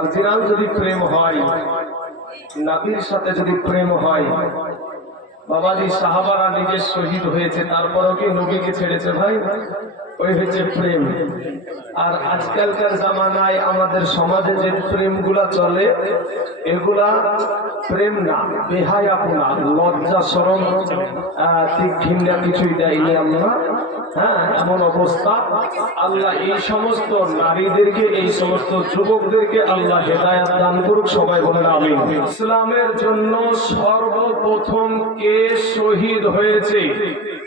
Original যদি প্রেম হয়, নবীর সাথে যদি প্রেম হয়, বাবাজি সাহাবারা নিজে শহীদ হয়েছে, তারপরও কি নবীকে ছেড়েছে ভাই? ওই হচ্ছে প্রেম। আর আজকালকার জামানায় আমাদের সমাজে যে প্রেমগুলা চলে, এগুলা প্রেম না, বেহায়াপনা, লজ্জা শরম ঘৃণা কিছুই দেয়নি আল্লাহ। হ্যাঁ, এমন অবস্থা। আল্লাহ এই সমস্ত নারীদেরকে, এই সমস্ত যুবকদেরকে আল্লাহ হেদায়েত দান করুক। সবাই বলেন আমিন। ইসলামের জন্য সর্বপ্রথম কে শহীদ হয়েছে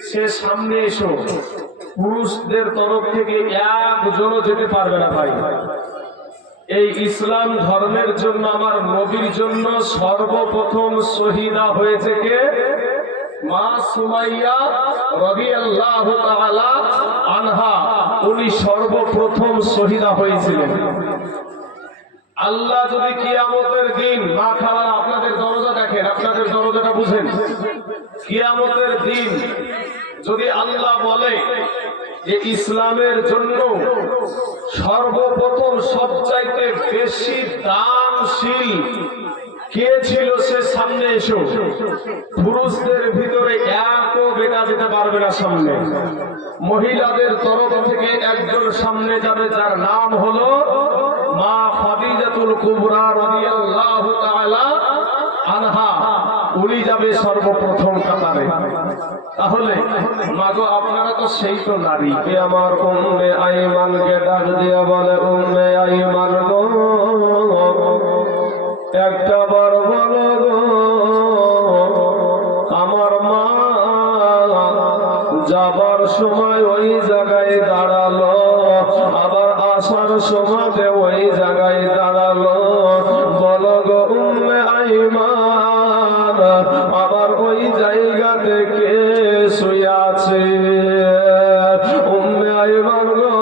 সে সামনে এসো। পুরুষদের তরফ থেকে একজনও যেতে পারবে না ভাই। এই ইসলাম ধর্মের জন্য, আমার নবীর জন্য সর্বপ্রথম শহীদা হয়েছে কে? মা সুমাইয়া রাদিয়াল্লাহু তাআলা আনহা। উনি সর্বপ্রথম শহীদা হয়েছিলেন। আল্লাহ যদি কিয়ামতের দিন, মা খালা আপনাদের দরজা দেখেন, আপনাদের দরজাটা বুঝেন, কিয়ামতের দিন যদি আল্লাহ বলে যে ইসলামের জন্য সর্বপ্রথম সবচাইতে বেশি দানশীল কে ছিল সে সামনে এসো। পুরুষদের ভিতরে একও বেটা যেতে পারবে না সামনে। মহিলাদের তরফ থেকে একজন সামনে যাবে, যার নাম হলো মা খাদিজাতুল কুবরা রাদিয়াল্লাহু তাআলা আনহা। উনি যাবে সর্বপ্রথম কাতারে। তাহলে মাগো আপনারা তো সেই তো নারী। কে আমার উম্মে আইমানকে ডাক দিয়া বলে, উম্মে আইমান গো, একটা বার বলো গো, আমার মা যাবার সময় ওই জায়গায় দাঁড়ালো, আবার আসার সময় ওই জায়গায় দাঁড়ালো। বলো গো উম্মে আইমান, আবার ওই জায়গাতে কে শুয়ে আছে? উম্মে আইমান গো,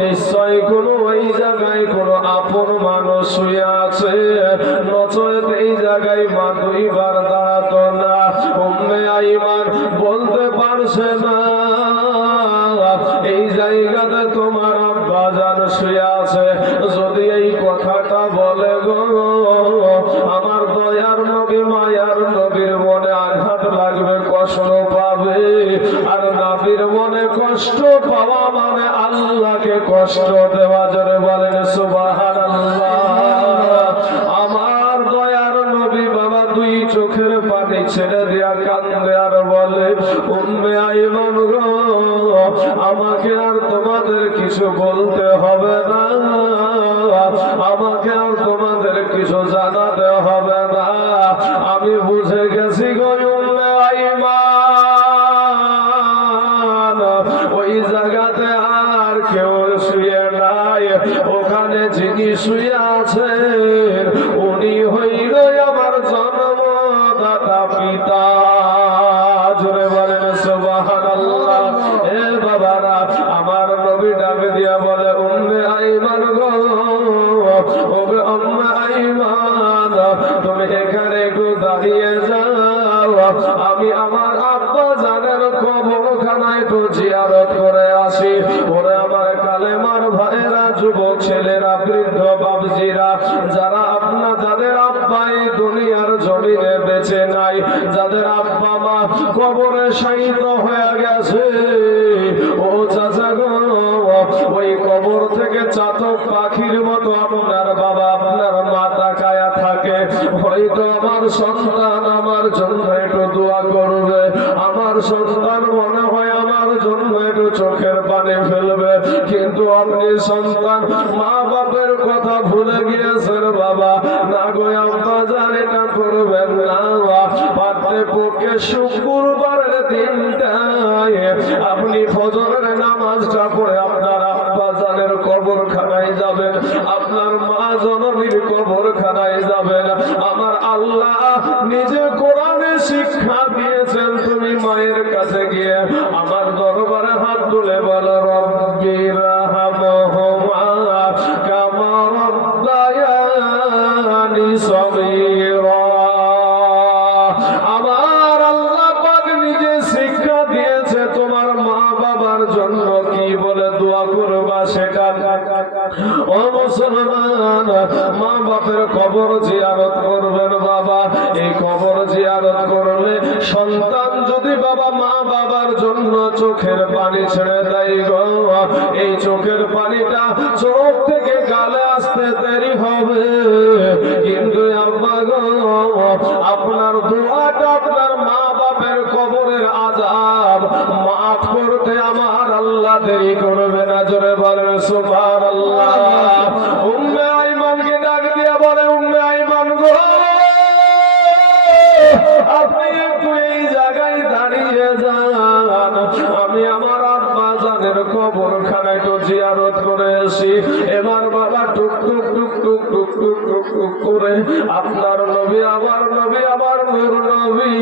নিশ্চয় কোনো ওই জায়গায় কোনো আপন মানুষ শুয়ে আছে, নচেত এই জায়গায় মা দুইবার দাঁড়াতো না। উম্মে আইমান বলতে পারছে না এই জায়গাতে তোমার আব্বা জান শুয়ে আছে। যদি এই কথাটা বলে গো, আমার দয়ার নবী মায়ার নবীর মনে আঘাত লাগবে, কষ্ট পাবে। আর নবীর মনে কষ্ট পাওয়া মানে আল্লাহকে কষ্ট দেওয়া। জোরে বলেন সুবহানাল্লাহ। আমার দয়ার নবী বাবা দুই চোখের পানি ছেড়ে দিয়া কান্দে আর বলে, উম্মে আইমান গো, আমাকে আর তোমাদের কিছু বলতে হবে না, আমাকে আর তোমাদের কিছু জানাতে হবে না। আমি বুঝে গেছি গো উম্মে আইমান, ওই জায়গাতে আর কেউ শুয়ে নাই। ওখানে যিনি শুয়ে আছেন উনি হইল আমার জন্মদাতা পিতা। জোরে বলেন সুবহানাল্লাহ। এ বাবারা, আমার নবী ডাক দিয়া বলে, উম্মে আইমান গো, ওগো উম্মে আইমান, তুমি এখানে একটু দাঁড়িয়ে যাও, আমি আমার আব্বা জানের কবরখানায় একটু জিয়ারত করে আসি। ওরে আমার কালেমার ভাইরা, যুবক ছেলেরা, বৃদ্ধ বাবজিরা, যারা যাদের আব্বা এই দুনিয়ার জমিনে বেঁচে নাই, যাদের আব্বা মা কবরে শায়িত হয়ে গেছে, ও চাচা গো, ওই কবর থেকে চাতক পাখির মতো আপনার বাবা আপনার মা তাকায়া থাকে। হয়তো আমার সন্তান আমার জন্য একটু দোয়া করবে, আমার সন্তান মনে হয় আমার জন্য একটু চোখের পানি ফেলবে, কিন্তু আপনি সন্তান মা বাপের কথা ভুলে গিয়েছেন বাবা। না গো আব্বা জানি না করবেন না, পারতে পক্ষে শুক্রবারের দিনটা আপনি ফজরের নামাজটা পড়ে আপনার আব্বা জানের কবরখানায় যাবেন, আপনার মা জননীর কবরখানায় যাবেন। আমার আল্লাহ নিজে কোরআনে শিক্ষা দিয়েছেন, তুমি মায়ের কাছে গিয়ে আমার দরবারে হাত তুলে বলো, রব্বি রাহমহুমা কামা রাব্বায়ানি সগীরা। আমার আল্লাহ পাক নিজে শিক্ষা দিয়েছে তোমার মা বাবার জন্য কি বলে দোয়া করবা সেটা। ও মুসলমান, মা বাপের কবর জিয়ারত করবেন বাবা। এই কবর জিয়ারত করলে সন্তান যদি বাবা মা বাবার জন্য চোখের পানি ছেড়ে দেয় গো, এই চোখের পানিটা চোখ থেকে গালে আসতে দেরি হবে, কিন্তু আব্বা গো আপনার দোয়াটা আপনার মা বাপের কবরের আযাব মাফ করতে আমার আল্লাহ দেরি করবে না। জোরে বলেন সুবহানাল্লাহ। উম্মে আইমানকে ডাক দিয়া বলে, উম্মে আইমান গো আপনি একটু এই জায়গায় দাঁড়িয়ে যান, আমি আমার আব্বা জানের কবরখানায় তো জিয়ারত করে আসি। এবার বাবা টুক টুক টুক টুক টুক টুক টুক টুক করে আপনার নবী আমার নবী আমার নূর নবী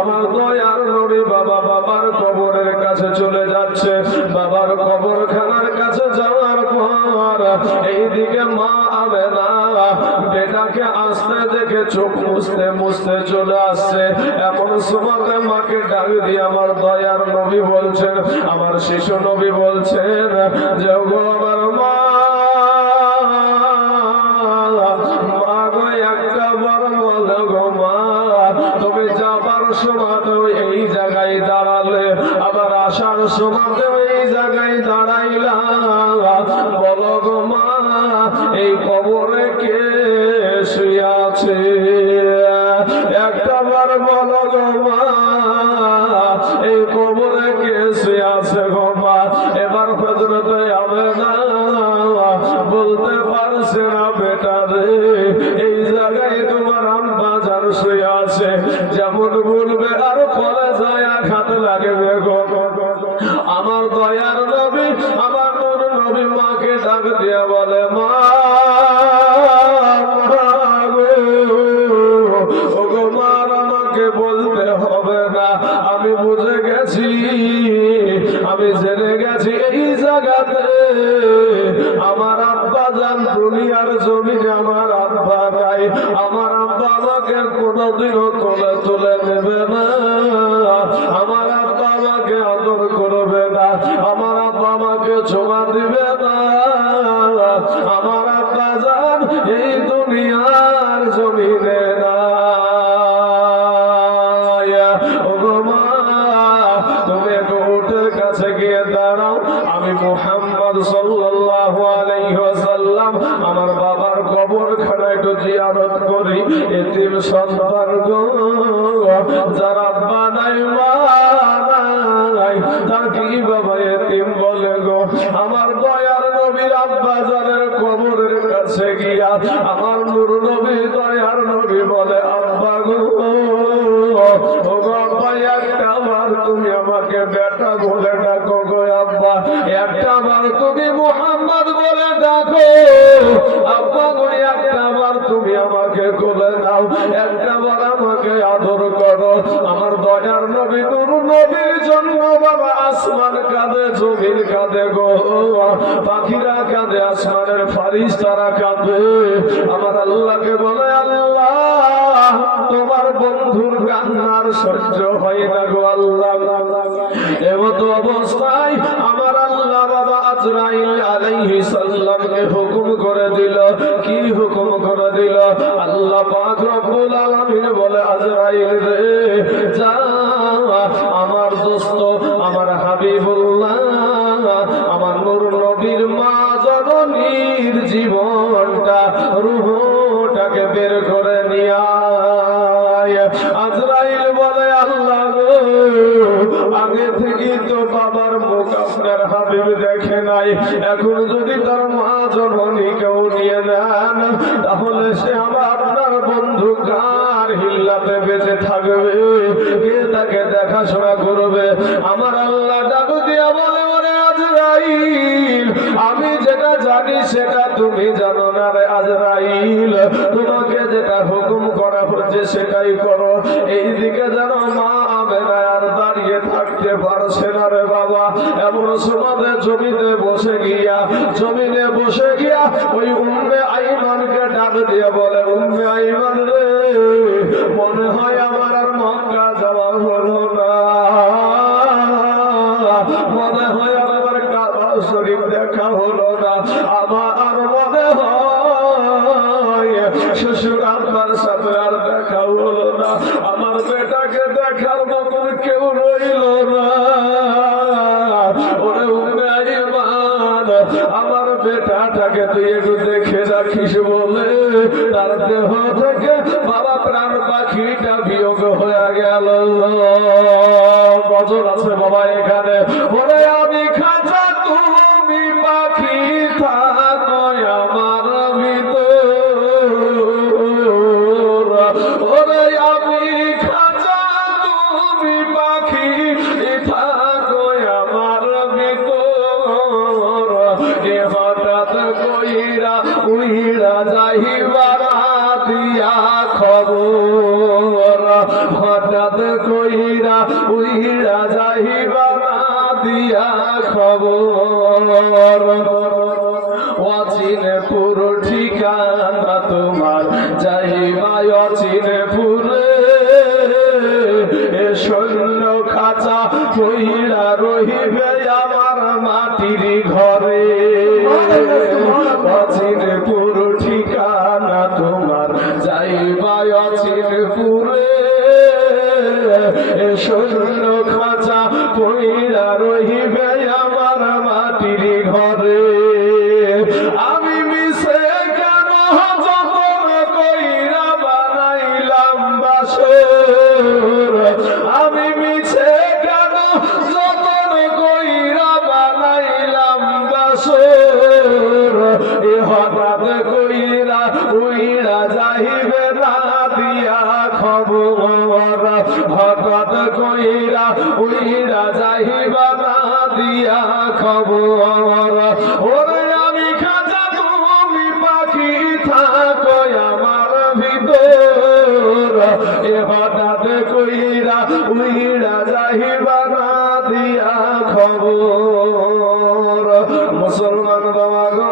আমার দয়ার নবী বাবা বাবার কবরের কাছে চলে যাচ্ছে। বাবার কবরখানার কাছে যাওয়ার পর এইদিকে মা আমেনা বেটাকে আসতে দেখে চোখ মুছতে মুছতে চলে আসছে। এমন সময় মাকে ডাক দিয়ে আমার দয়ার নবী বলছেন, আমার শিশু নবী বলছেন যে গো আমার মা গো একটা বার বলো গো মা, তুমি যাবার সময় তো এই জায়গায় দাঁড়ালে, আবার আসার সময় তো এই জায়গায় দাঁড়াইলাম, বলো গো মা এই কবরে কে শুয়ে আছে? একটা বার বলো গো মা এই কবরে কে শুয়ে আছে গো মা? এবার হযরত আমেনা বলতে পারছে না, বেটা রে এই জায়গায় তোমার আম্মা জান শুয়ে আছে। যেমন বলবে আর পরে যায় আঘাত লাগবে গো। আমার দয়ার নবী আমার নূর নবী মাকে ডাক দিয়ে বলে, মা ওগো মা আমাকে বলতে হবে না, আমি বুঝে গেছি, আমি জেনে গেছি এই জায়গাতে আমার আব্বা জান দুনিয়ার জমিনে আমার আব্বা নাই। আমার আব্বা আমাকে কোনোদিনও কোলে তুলে নেবে না, আমার আব্বা আমাকে আদর করবে না, আমার আব্বা আমাকে ছোঁয়া দিবে না, আমার আব্বা জান এই দুনিয়ার জমিনে না। তুমি একটু উটের কাছে গিয়ে দাঁড়াও, আমি মুহাম্মদ সাল্লাল্লাহু আলাইহি ওয়াসাল্লাম আমার বাবার কবরখানায় একটু জিয়ারত করি। এতিম সন্তান গো যারা আব্বা নাই মা নাই তাকে বাবা এতিম বলে গো। আমার দয়ার নবীর আব্বা জানের কবরের কাছে গিয়া আমার নূর নবী দয়ার নবী বলে, আব্বা গো ও গো আব্বা একটা বার তুমি আমাকে বেটা বলে ডাকো গো আব্বা, একটা বার তুমি মুহাম্মদ বলে ডাকো আব্বা গো, একটা বার তুমি আমাকে কোলে নাও, একটা বার আমাকে আদর করো। আমার দয়ার নবী নূর নবীর জন্য বাবা আসমান কাঁদে জমিন কাঁদে গো, পাখিরা কাঁদে আসমানের ফারিস্তারা কাঁদে। আমার আল্লাহকে বলে, আল্লাহ তোমার বন্ধুর কান্নার সহ্য হয় না গো আল্লাহ। এমত অবস্থায় আমার আল্লাহ বাবা আজরাইল আলাইহিস সালামকে হুকুম করে দিল। কি হুকুম করে দিল? আল্লাহ পাক রব্বুল আলামিন বলে, আজরাইল রে যা আমার দোস্ত আমার হাবিবুল্লাহ আমার নূর নবীর মা জননীর জীবনটা রূহটাকে বের করে নিয়ে আয়। আজরাইল বলে, আল্লাহ গো আগে থেকে তো বাবার মুখ আপনার হাবিব দেখে নাই, এখন যদি তার মা জননীকেও নিয়ে নেন তাহলে সে আমার আপনার বন্ধু কার হিল্লাতে বেঁচে থাকবে? কে তাকে দেখাশোনা করবে? আমার আল্লাহ জানি সেটা তুমি জানো না রে আজরাইল, তোমাকে যেটা হুকুম করা হচ্ছে সেটাই করো। এইদিকে যেন মা আমেনা আর দাঁড়িয়ে থাকতে পারছে না রে বাবা। এমন সময় জমিনে বসে গিয়া ওই উম্মে আইমানকে ডাক দিয়ে বলে, উম্মে আইমান রে, মনে হয় আমার আর মক্কা যাওয়া হলো না, মনে হয় আমার কাবা শরীফ দেখা হলো না, আমার মনে হয় শ্বশুর আব্বার সাথে আর দেখা হলো না, আমার বেটাকে দেখার মতন কেউ রইল না। ওরে উম্মে আইমান, আমার বেটাটাকে তুই একটু দেখে রাখিস বলে তার দেহ থেকে বাবা প্রাণ পাখিটা বিয়োগ হয়ে গেল। বছর আছে বাবা এখানে। ওরে আমি খাঁচা তুমি পাখি থাকো আমার ভিতর, ওরে আমি খাঁচা তুমি পাখি থাকো আমার ভিতর, এ হঠাৎ কইরা উইরা যাইবার দিয়া খবর, হঠাৎ কইরা উইরা যাইবার দিয়া খবর, অচিনে পুরো ঠিকানা তোমার যাইবা অচিনে পুরে, সৈন্য খাঁচা কইরা রহিবে আমার মাটির ঘরে, অচিনে পুরো ঠিকানা তোমার যাইবা অচিনে পুরে, সৈন্য খাঁচা কইরা রহিবে আমার মাটির ঘরে। আমি মিশে কেন যতন কইরা বানাইলাম বাসর, আমি মিছে কেন যতন কইরা বানাইলাম বাসর, এ হঠাৎ কইরা উইরা যাইবে না দিয়া খবর, হঠাৎ কইরা উইরা যাইবা না দিয়া খবর, ওরে আমি খাঁচা তুমি পাখি থাকো আমার ভিতর, এ হঠাৎ কইরা উইরা যাইবা না দিয়া খবর। মুসলমান বাবা গো,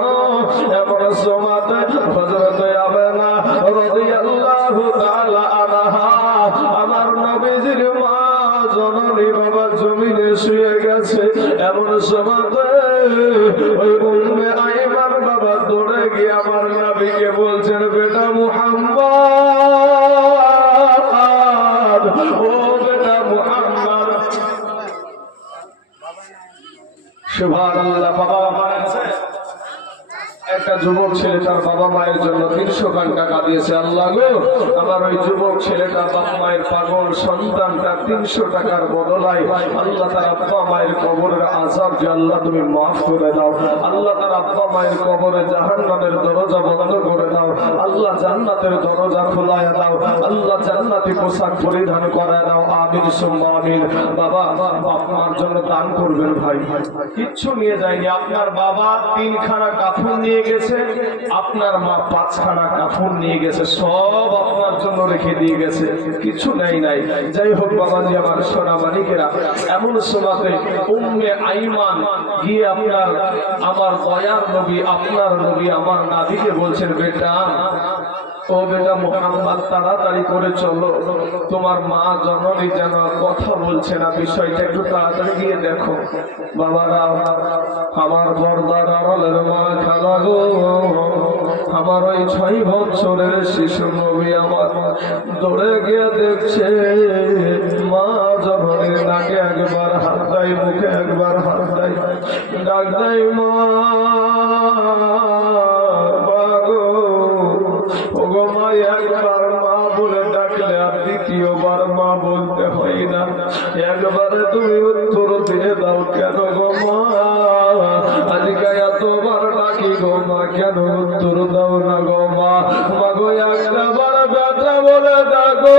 এমন সময়তে হযরত আমেনা রাদিয়াল্লাহু তাআলা আনহা আমার নবীজির মা জননী বাবা জমিনে শুয়ে গেছে। এমন সময়তে ওই উম্মে আইমান বাবা দৌড়ে গিয়ে আমার নবীকে বলছেন, বেটা মুহাম্মদ, ও বেটা মুহাম্মদ। সুবহানাল্লাহ। বাবা মারা গেছে। একটা যুবক ছেলে তার বাবা মায়ের জন্য 300 টাকা দিয়েছে। আল্লাহ গো, আমার ওই যুবক ছেলেটা বাবা মায়ের পাগল সন্তানটা 300 টাকার বদলায় আল্লাহ তার আব্বা মায়ের কবরের আযাব যে আল্লাহ তুমি মাফ করে দাও। আল্লাহ তার আব্বা মায়ের কবরে জাহান্নামের দরজা বন্ধ করে দাও। আল্লাহ জান্নাতের দরজা খোলায় দাও। আল্লাহ জান্নাতি পোশাক পরিধান করায় দাও। আমিন সুম্মা আমিন। বাবা আপনার জন্য দান করবেন ভাই। কিচ্ছু নিয়ে যায়নি। আপনার বাবা 3 খানা কাফন নিয়ে গেছে, আপনার মা 5 খানা কাফন নিয়ে গেছে, সব আপনার জন্য রেখে দিয়ে গেছে, কিছু নাই। যাই হোক বাবাজি আমার সোনা মানিকেরা, এমন সময়তে উম্মে আইমান গিয়ে আমার দয়ার নবী, আপনার নবী আমার নাবিকে বলছেন, বেটা ও বেটা মুহাম্মদ, তাড়াতাড়ি করে চলো, তোমার মা জননী যেন কথা বলছে না, বিষয়টা একটু তাড়াতাড়ি গিয়ে দেখো। বাবারা, আমার বর্দার আড়ালের মা খালা গো, আমার ওই 6 বছরের শিশু নবী আমার দৌড়ে গিয়ে দেখছে মা জননীর নাকে একবার হাত দেয়, মুখে একবার হাত দেয়, ডাক দেয় মা একবার মা বলে ডাকলে আর দ্বিতীয়বার মা বলতে হয় না, একবারে তুমি উত্তর দিয়ে দাও কেন গো মা? আজকে এতবার ডাকি গো মা, কেন উত্তর দাও না গো মা? মাগো একটাবার বেটা বলে ডাকো,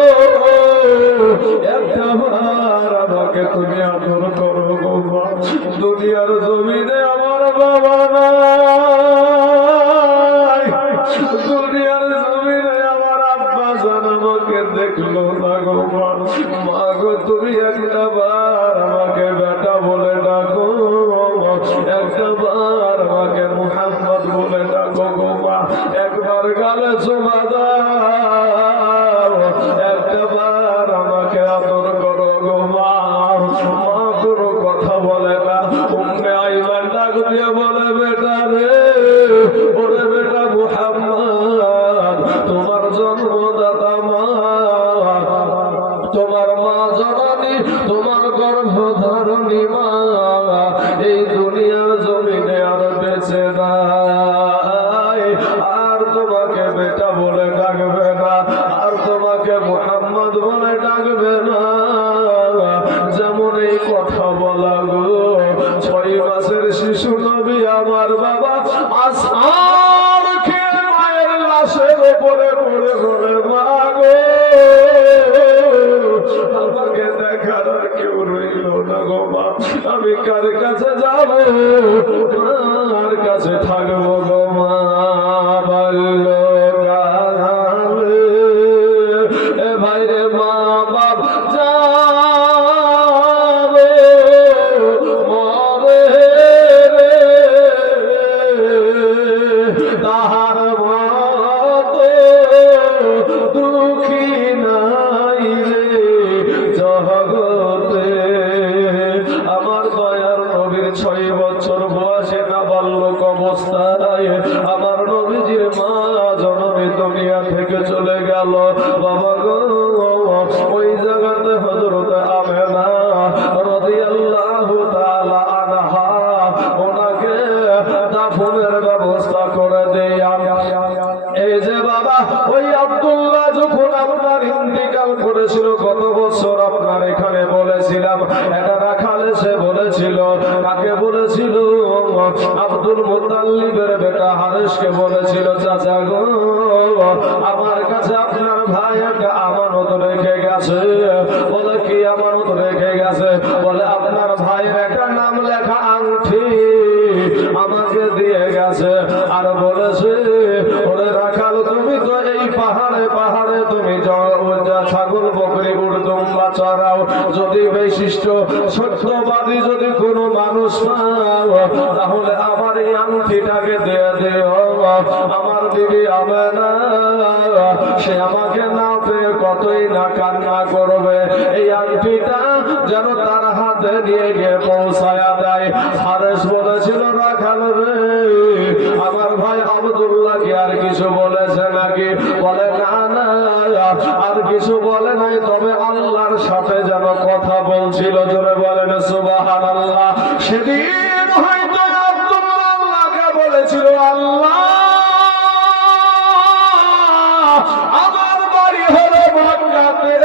একটাবার আমাকে তাকে তুমি আদর করো গো মা। দুনিয়ার জমিনে আমার বাবা নাই, দুনিয়ার জমিনে আমার আব্বা জান আমাকে দেখলো না গো মা। মা গো তুমি একটা বার আমাকে বেটা বলে ডাকো, একটা বার আমাকে মুহাম্মদ বলে ডাকো গো মা। একবার গালে চুমা দাও, একটা বার আমাকে আদর করো গো মা। মা কোনো কথা বলে না। উম্মে আইমান ডাক দিয়ে বলে বেটা রে, ওরে বেটা মুহাম্মদ, তোমার জন্মদাতা মা, তোমার মা জননী, তোমার গর্ভধারণী মা এই দুনিয়ার জমিনে আর বেঁচে নাই, আর তোমাকে বেটা বলে ডাকবে না, আর তোমাকে মুহাম্মদ বলে ডাকবে না। যেমন এই কথা বলা গো 6 মাসের শিশু নবী আমার বাবা আসমান খেয়ে মায়ের লাশের উপরে পড়ে পড়ে মা গো আমাকে দেখার আর কেউ রইল না গো মা। আমি কার কাছে যাব, কার কাছে থাকবো গো মা। বললো এ ভাই রে মা বাপ যাবে মরে রে, তাহার মতো দুঃখী নাই রে জগতে। আমার দয়ার নবীর 6 বছর বয়সে নাবালক অবস্থায় আমার নবীজির মা জননী দুনিয়া থেকে চলে গেল বাবা গো। ওই জায়গাতে হযরত আমেনা রাদিয়াল্লাহু তাআলা আনহা ওনাকে দাফনের ব্যবস্থা করে দেয়। এই যে বাবা ওই আব্দুল্লাহ যখন আপনার ইন্তিকাল করেছিল গত বছর আপনার এখানে বলেছিলাম, এটা রাখাল এসে বলেছিল, কাকে বলেছিল? আব্দুল মুত্তালিবের বেটা হারেসকে বলেছিল, চাচা গো আমার কাছে আপনার ভাই একটা আমানত রেখে গেছে। বলে কি আমানত রেখে গেছে? বলে আপনার ভাইয়ের একটা নাম লেখা আংটি আমাকে দিয়ে গেছে, আর বলেছে ওরে রাখাল তুমি তো এই পাহাড়ে পাহাড়ে তুমি ছাগল বকরি উড়দুম্বা চড়াও, যদি বিশিষ্ট সত্যবাদী যদি কোনো মানুষ পাও তাহলে আমার এই আংটিটাকে দিয়ে দিও। আমার বিবি আমেনা সে আমাকে না পেয়ে কতই না কান্না করবে, এই আংটিটা যেন তার হাতে নিয়ে গিয়ে পৌঁছায়া দেয়। হারেস বলেছিল রাখাল রে আমার ভাই আব্দুল্লাহ কি আর কিছু বলেছে নাকি? বলে না না আর কিছু বলে নাই, তবে আল্লাহর সাথে যেন কথা বলছিল। জোরে বলেন সুবহানাল্লাহ। সেদিন হয়তো আব্দুল্লাহ আল্লাহকে বলেছিল, আল্লাহ আমার বাড়ি হলো মক্কাতে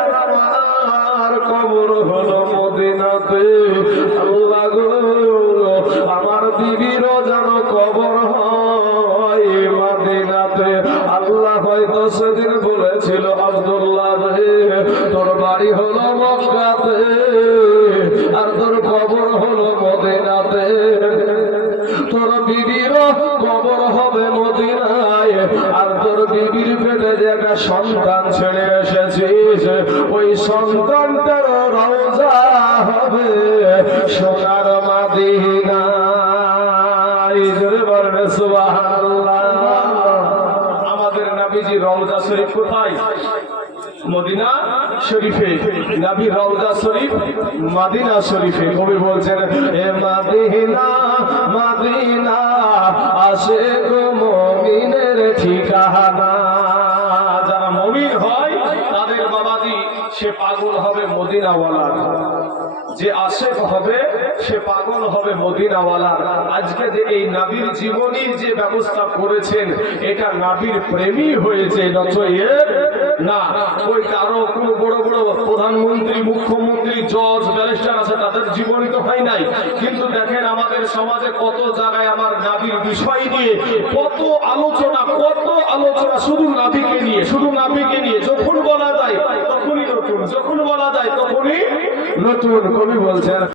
আর আমার কবর হলো মদিনাতে। আল্লাহ গো আমার বিবিরও যেন কবর হয় মদিনাতে। আল্লাহ হয়তো সেদিন বলেছিল, আব্দুল্লাহ রে তোর বাড়ি হলো মক্কাতে আর তোর কবর হলো মদিনাতে, তোর বিবিরও কবর হবে মদিনায়, আর তোর বিবির পেটে যে একটা সন্তান ছেড়ে এসেছিস ওই সন্তানটার রওজা হবে সোনার মদিনায়। জোরে বলেন সুবহানাল্লাহ। আমাদের নবীজি রওজা শরীফ কোথায়? মদিনা শরীফে। নবী রওজা শরীফ মদিনা শরীফে। কবি বলছেন এ মদিনা মদিনা আশিক মুমিনের ঠিকানা। যারা মুমিন হয় তাদের বাবাজি সে পাগল হবে মদিনাওয়ালার, যে আশেক হবে সে পাগল হবে মদিনাওয়ালার। আজকে যে এই নবীর জীবনীর যে ব্যবস্থা করেছেন এটা নবীর প্রেমী হয়েছে, নচয়ের না। ওই কারো কোনো বড় বড় প্রধানমন্ত্রী মুখ্যমন্ত্রী জজ ব্যারিস্টার আছে তাদের জীবনী তো হয় নাই। কিন্তু দেখেন আমাদের সমাজে কত জায়গায় আমার নবীর বিষয় নিয়ে কত আলোচনা শুধু নবীকে নিয়ে, শুধু নবীকে নিয়ে। যখন বলা যায় তখনই নতুন, যখন বলা যায় তখনই নতুন কবি বলছেন